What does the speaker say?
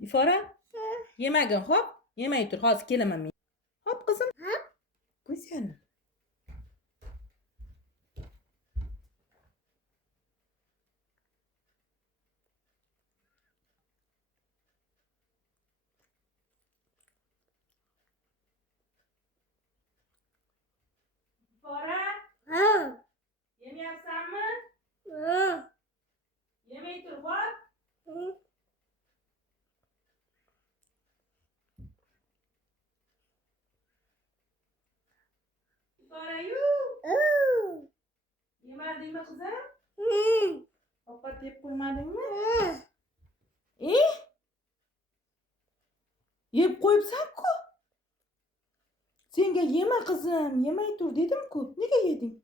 İfora. Yemagin hop. Yemay tur. Hozir kelaman men. Hop qizim. Güzel. İfora. Yemayapsanmi? Yemay tur hop. İfora-yu. Yemadingmi qizim? Ovqat yeb qo'ymadingmi? Yeb qo'yibsan-ku. Senga yema qizim, yemay tur dedim-ku. Nega yeding?